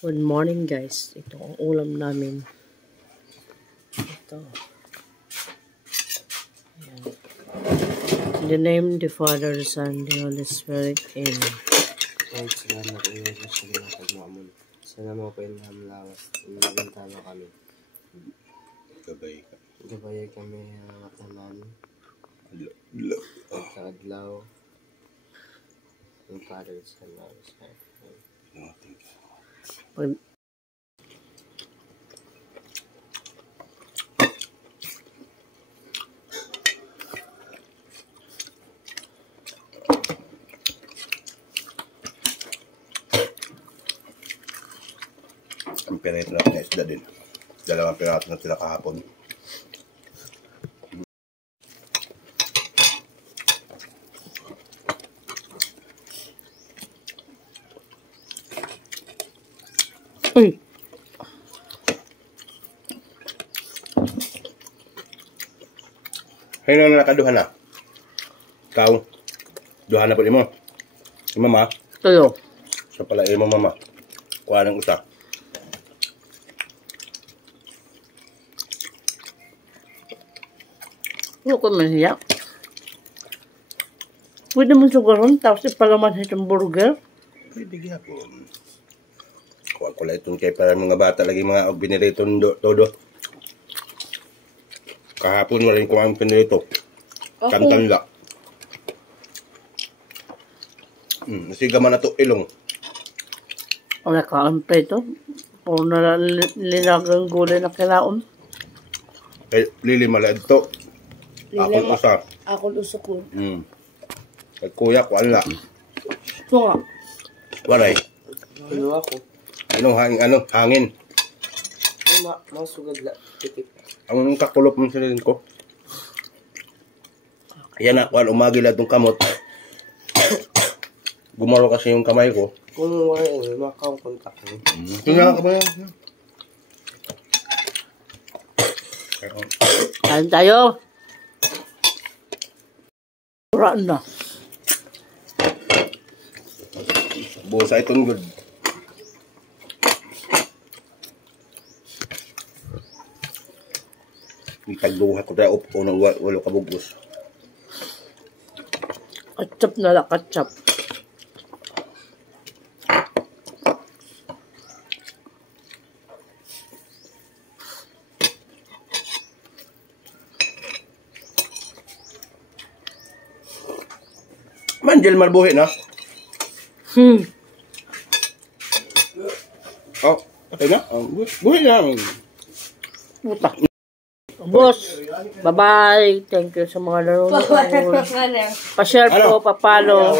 Good morning guys. Ito ang ulam namin. Ito. Ayan. In the name of the Father, the Son, the Holy Spirit. Amen. Salamat iyo sa ginatag mo amon. Sana mo pa lawas. Inagintalo kami. Gabay kami tanan. Kadlaw. Yung Father, Son, Holy Spirit. Ang pinahit na isda din. Dalawang pirato na sila kahapon. Uy! Hay na nakaduhan na. Ikaw, duhan na po mo. Si mama. Tuyo. So pala mo mama. Kuha ng usa. Ano ko man siya? Pwede mo sugaron, tapos ipalaman sa itong burger. Pwede gyapon. Kuha ko lang itong kay para mga bata lagi mga biniriton todo. Kahapon wala rin kuha ang pinirito. Kantan la. Nasiga man na to ilong. Wala ka ang preto. O nalinagang gulay na kailaon. Lili malad to. Akong usa. Akong usa ko. Kay kuya ko ala. Ito nga. Waray. Ano ako? Hangin. Masugad la. Titik. Ang kakulop mo sa rin ko. Yan na, kuhan, umagil at itong kamot. Gumaro kasi yung kamay ko. Kung wala yun, makakontak mo. Ito nga ka ba yan? Kain tayo. Kuraan na. Busa itong good. Itagduha ko tayo upo ng walo kabugos. Katsap na lang, katsap. Manjel malbuhi na. Oh, okay na. Buhi na. Puta. Boss, bye-bye. Thank you sa mga laro. Pa-share po, pa-follow.